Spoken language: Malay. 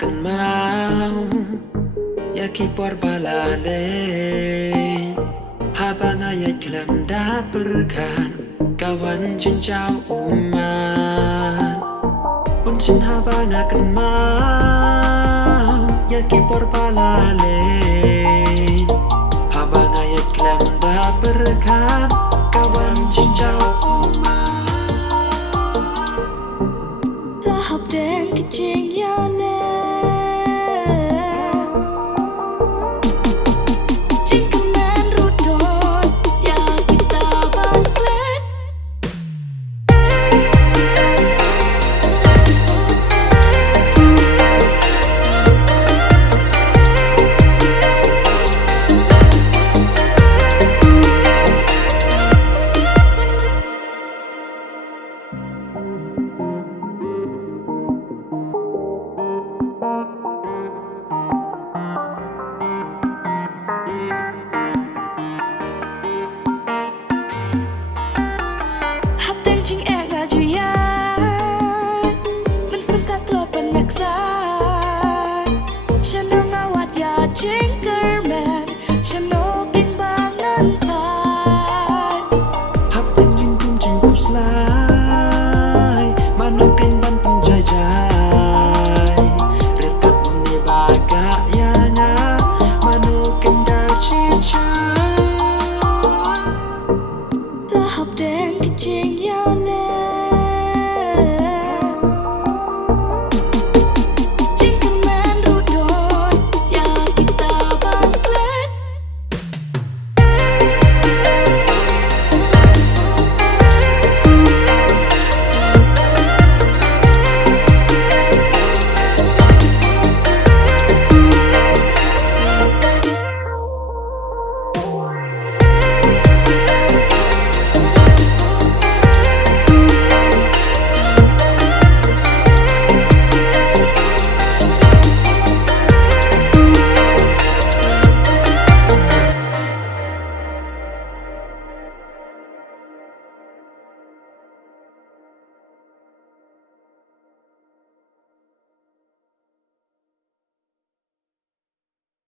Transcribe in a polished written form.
akan mau ya kipor balale habang ayat kelam daperkan kawan cincau uman punsin habang akan mau ya kipor balale habang ayat kelam daperkan kawan cincau uman Lahap deng kecing ya